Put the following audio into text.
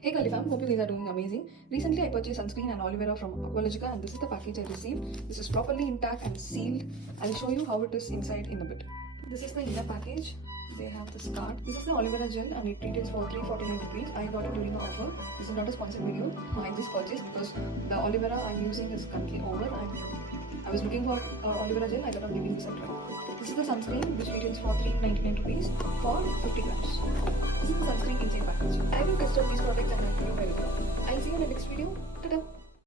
Hey Curly fam, hope you guys are doing amazing. Recently I purchased sunscreen and aloe vera from Aqualogica and this is the package I received. This is properly intact and sealed. I'll show you how it is inside in a bit. This is the inner package. They have this card. This is the Aloe Vera Gel and it retails for 349 rupees. I got it during the offer. This is not a sponsored video. I just purchased because the Aloe Vera I'm using is currently over. I was looking for Aloe Vera Gel. I thought of giving this a try. This is the sunscreen which retails for 399 rupees for 50 grams. This is the sunscreen inside package. I will test out these products and I'll give you my review. I'll see you in the next video. Ta-da!